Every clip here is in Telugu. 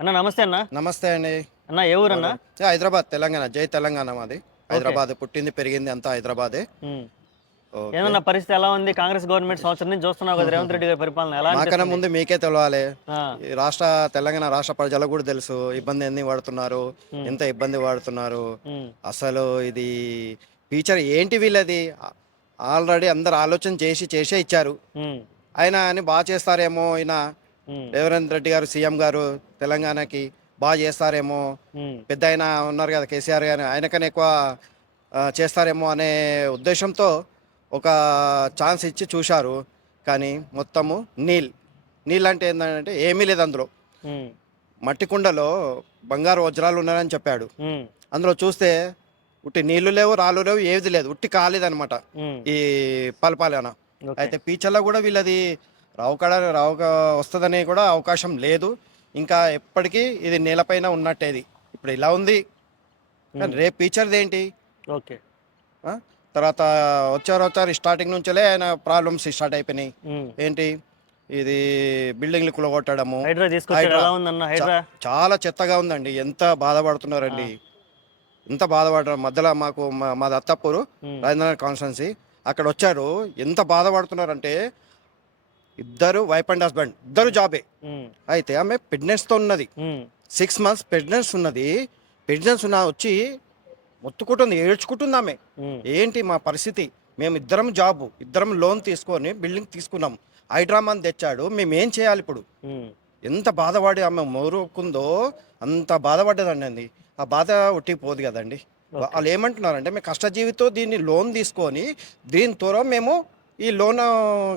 అన్న నమస్తే అన్న. నమస్తే అండి. అన్న ఏ ఊరన్నా? హైదరాబాద్, తెలంగాణ. జై తెలంగాణ మాది. ఓకే. హైదరాబాద్ పుట్టింది, పెరిగింది అంతా హైదరాబాదే. హ్మ్. ఓకే. ఏదన్నా పరిస్థితి ఎలా ఉంది? కాంగ్రెస్ గవర్నమెంట్ సంవత్సరం నుంచి చూస్తున్నావు కదా, రేవంత్ రెడ్డి గారి పరిపాలన ఎలా మాకన్నా అనిపిస్తుంది? ముందు మీకే తెలవాలి. ఆ! ఈ తెలంగాణ రాష్ట్ర ప్రజలకు కూడా తెలుసు ఇబ్బంది ఎన్ని పడుతున్నారు, హ్మ్. ఎంత ఇబ్బంది పడుతున్నారు. హ్మ్. అసలు ఇది ఫీచర్ ఏంటి వీళ్ళది? ఆల్రెడీ అందరు ఆలోచన చేసే ఇచ్చారు. హ్మ్. ఆయన అని బాగా చేస్తారేమో, ఈయన హ్మ్. రేవంత్ రెడ్డి గారు సీఎం గారు తెలంగాణకి బాగా చేస్తారేమో, హ్మ్. పెద్ద ఆయన ఉన్నారు కదా కేసీఆర్ గారు, ఆయనకన్నా ఎక్కువ చేస్తారేమో అనే ఉద్దేశంతో ఒక ఛాన్స్ ఇచ్చి చూశారు. కానీ మొత్తము నీల్ నీళ్ళు అంటే ఏంటంటే ఏమీ లేదు అందులో. హ్మ్. మట్టి కుండలో బంగారు వజ్రాలు ఉన్నాయని చెప్పాడు. హ్మ్. అందులో చూస్తే ఉట్టి నీళ్లు లేవు, రాళ్ళు లేవు, ఏది లేదు, ఉట్టి కాలేదనమాట హ్మ్. ఈ పలపాలన. ఓకే. అయితే ఫ్యూచర్లో కూడా వీళ్ళది రావుక వస్తుందని కూడా అవకాశం లేదు. ఇంకా ఎప్పటికీ ఇది నేలపైన ఉన్నట్టేది. ఇప్పుడు ఇలా ఉంది, కానీ హ్మ్. రేపు ఫ్యూచర్ది ఏంటి? ఓకే. ఆ? తర్వాత వచ్చారు స్టార్టింగ్ నుంచే ఆయన ప్రాబ్లమ్స్ స్టార్ట్ అయిపోయినాయి. హ్మ్. ఏంటి? ఇది బిల్డింగ్లు కూలగొట్టడము. హైడ్రా తీసుకొచ్చాడు. హైడ్రా ఎలా ఉందన్న హైడ్రా? చాలా చెత్తగా ఉందండి. ఎంత ఆ! బాధపడుతున్నారండి, ఎంత బాధపడ్డారు. మధ్యలో మాది అత్తపూరు, హ్మ్. రాజేంద్రనగర్ కాన్స్టిట్యున్సీ. అక్కడ వచ్చారు, ఎంత బాధపడుతున్నారంటే ఇద్దరు వైఫ్ అండ్ హస్బెండ్, ఇద్దరు హ్మ్. జాబే. హ్మ్. అయితే ఆమె ప్రెగ్నెన్స్తో ఉన్నది. హ్మ్. 6 months ప్రెగ్నెన్స్ ఉన్నది. ప్రెగ్నెన్స్ ఉన్న వచ్చి మొత్తుకుంటుంది, ఏడ్చుకుంటుంది ఆమె. హ్మ్. ఏంటి మా పరిస్థితి? మేము ఇద్దరం జాబు, ఇద్దరం లోన్ తీసుకొని బిల్డింగ్ తీసుకున్నాం. హైడ్రామాన్ తెచ్చాడు, మేము ఏం చేయాలి ఇప్పుడు? హ్మ్. ఎంత బాధపడి ఆమె మొరుకుందో అంత బాధపడ్డదండి. అది ఆ బాధ ఒట్టికి పోదు కదండి. ఓకే. వాళ్ళు ఏమంటున్నారంటే, మేము కష్టజీవితో దీన్ని లోన్ తీసుకొని దీని ద్వారా మేము ఈ లోన్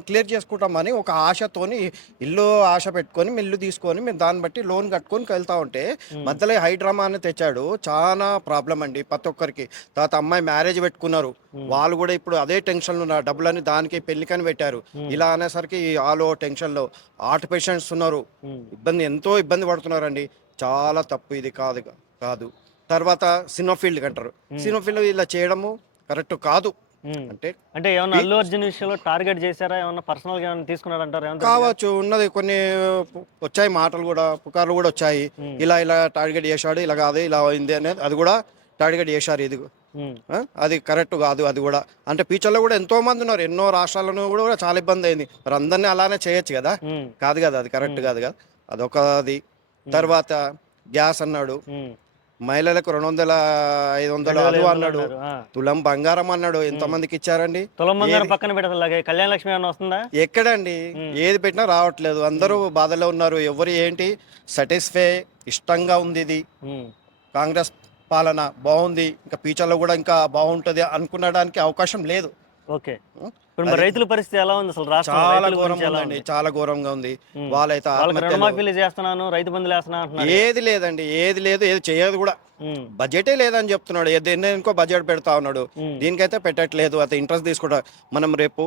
క్లియర్ చేసుకుంటామని ఒక ఆశతోని, ఇల్లు ఆశ పెట్టుకొని మేము ఇల్లు తీసుకొని మేము దాన్ని బట్టి లోన్ కట్టుకొని వెళ్తా ఉంటే హ్మ్. మధ్యలో హైడ్రామా అని తెచ్చాడు. చాలా ప్రాబ్లం అండి ప్రతి ఒక్కరికి. తర్వాత అమ్మాయి మ్యారేజ్ పెట్టుకున్నారు, హ్మ్. వాళ్ళు కూడా ఇప్పుడు అదే టెన్షన్లో ఉన్నారు. డబ్బులని దానికి పెళ్లికని పెట్టారు. హ్మ్. ఇలా అనేసరికి ఆలో టెన్షన్లో హార్ట్ పేషెంట్స్ ఉన్నారు. హ్మ్. ఎంతో ఇబ్బంది పడుతున్నారండి. చాలా తప్పు, ఇది కాదు కాదు. తర్వాత సినిమా ఫీల్డ్కి అంటారు. హ్మ్. సినిమా ఫీల్డ్ ఇలా చేయడము కరెక్ట్ కాదు. హ్మ్. అంటే అంటే ఏమన్నా పి- అల్లు అర్జున్ విషయంలో టార్గెట్ చేసారా? ఏమన్నా పర్సనల్‌గా ఏమన్నా తీసుకున్నారంటారా రేవంత్ రెడ్డి గారు? కావచ్చు, ఉన్నది కొన్ని వచ్చాయి, మాటలు కూడా, పుకార్లు కూడా వచ్చాయి. హ్మ్. ఇలా ఇలా టార్గెట్ చేశాడు, ఇలా కాదు, ఇలా అయింది అనేది, అది కూడా టార్గెట్ చేశారు. ఇది హ్మ్. అది కరెక్ట్ కాదు. అది కూడా అంటే ఫ్యూచర్లో కూడా ఎంతో మంది ఉన్నారు, ఎన్నో రాష్ట్రాలను కూడా చాలా ఇబ్బంది అయింది. మరి అందరినీ అలానే చేయొచ్చు కదా? హ్మ్. కాదు కదా, అది కరెక్ట్ హ్మ్. కాదు కదా. అదొకది. హ్మ్. తర్వాత గ్యాస్ అన్నాడు, హ్మ్. మహిళలకు 200, 500 అది 2500 అన్నాడు, అన్నారు. ఆ! తులం బంగారం అన్నాడు. హ్మ్. ఎంతమందికి ఇచ్చారండి? తులం బంగారం ఏది పక్కన పెడితే అలాగే కళ్యాణ లక్ష్మి ఏమన్నా వస్తుందా? ఎక్కడండి? హ్మ్. ఏది పెట్టినా రావట్లేదు. అందరూ హ్మ్. బాధలో ఉన్నారు. ఎవరు ఏంటి సాటిస్ఫై, ఇష్టంగా ఉంది ఇది. హ్మ్. కాంగ్రెస్ పాలన బాగుంది, ఇంకా ఫ్యూచర్లో కూడా ఇంకా బాగుంటుంది అనుకునడానికి అవకాశం లేదు. ఓకే. ఉం? ఇప్పుడు మరి అది రైతుల పరిస్థితి ఎలా ఉంది అసలు రాష్ట్రంలో? చాలా రైతుల గురించి ఘోరంగా ఎలా ఉందండి, ఉంది? చాలా ఘోరంగా ఉంది. హ్మ్. వాళ్ళైతే వాళ్ళకి ఆత్మహత్యలు. రుణమాఫీలు చేస్తున్నాను, రైతు బంధులేస్తున్నా అంటున్నారు గదా! ఏది లేదండి, ఏది లేదు, ఏది చేయదు కూడా. హ్మ్. బడ్జెటే లేదని చెప్తున్నాడు. దేనికో బడ్జెట్ పెడతా ఉన్నాడు, హ్మ్. దీనికైతే పెట్టట్లేదు. అత ఇంట్రెస్ట్ తీసుకుంటా. మనం రేపు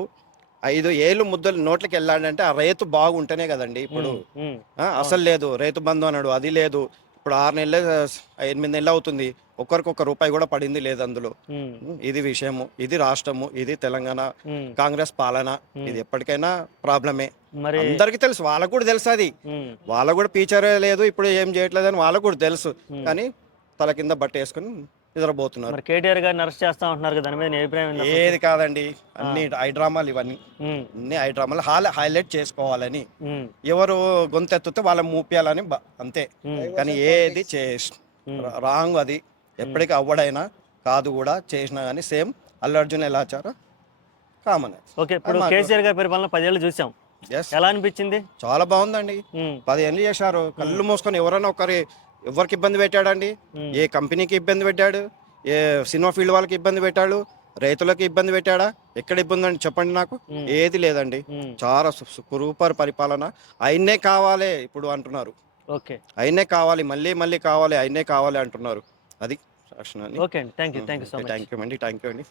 5 ఏళ్ళు ముద్దలు నోట్లకి వెళ్ళాలంటే ఆ రైతు బాగుంటేనే కదండి ఇప్పుడు. హ్మ్. హ్మ్. అవును. అసలు లేదు, రైతు బంధు అన్నాడు, అది లేదు. ఇప్పుడు 6 నెలలు, 8 నెలలు అవుతుంది, ఒక్కరికి రూపాయి కూడా పడింది లేదు అందులో. హ్మ్. ఇది విషయము, ఇది రాష్ట్రము, ఇది తెలంగాణ హ్మ్. కాంగ్రెస్ పాలన. హ్మ్. ఇది ఎప్పటికైనా ప్రాబ్లమే. మరి అందరికీ తెలుసు, వాళ్ళకు కూడా తెలుసు అది. హ్మ్. వాళ్ళకు కూడా ఫ్యూచరే లేదు, ఇప్పుడు ఏం చేయట్లేదని వాళ్ళకు కూడా తెలుసు. హ్మ్. కానీ తల కింద బట్టేసుకొని నిద్రపోతున్నారు. మరి కేటీఆర్ గారిని అరెస్ట్ చేస్తా ఉంటున్నారు కదా! దాని మీద నీ అభిప్రాయం ఏంది అసలకి? ఏది కాదండి, ఆ! అన్ని ఐ డ్రామాలు ఇవన్నీ. హ్మ్. అన్ని ఐ డ్రామాలు హైలైట్ చేసుకోవాలని, హ్మ్. ఎవరు గొంతెత్తితే వాళ్ళని మూపియాలని అంతే. హ్మ్. కానీ ఏది హ్మ్. రాంగ్ అది. హ్మ్. ఎప్పటికీ అవ్వడైనా కాదు కూడా, చేసినా కానీ సేమ్ అల్లు అర్జున్ ఎలా వచ్చారో కామన్ అది. ఓకే. అది ఇప్పుడు మాకు కేసీఆర్ గారి పరిపాలన 10 ఏళ్ళు చూసాం. ఎస్, ఎలా అనిపిచ్చింది? చాలా బాగుందండి. హ్మ్. 10 ఏళ్ళు చేశారు. హ్మ్. కళ్ళు మూసుకొని ఎవరైనా ఎవరికి ఇబ్బంది పెట్టాడండి? హ్మ్. ఏ కంపెనీకి ఇబ్బంది పెట్టాడు? ఏ సినిమా ఫీల్డ్ వాళ్ళకి ఇబ్బంది పెట్టాడు? రైతులకు ఇబ్బంది పెట్టాడా? ఎక్కడ ఇబ్బంది అండి చెప్పండి నాకు. హ్మ్. ఏది లేదండి. హ్మ్. చాలా సూపర్ పరిపాలన. ఆయన్నే కావాలి ఇప్పుడు అంటున్నారు. ఓకే. ఆయన్నే కావాలి, మళ్ళీ మళ్ళీ కావాలి, ఆయన్నే కావాలి అంటున్నారు. అది. ఓకే అండి. Thank you. Thank you so okay, much. Thank you అండి, థ్యాంక్ యూ అండి.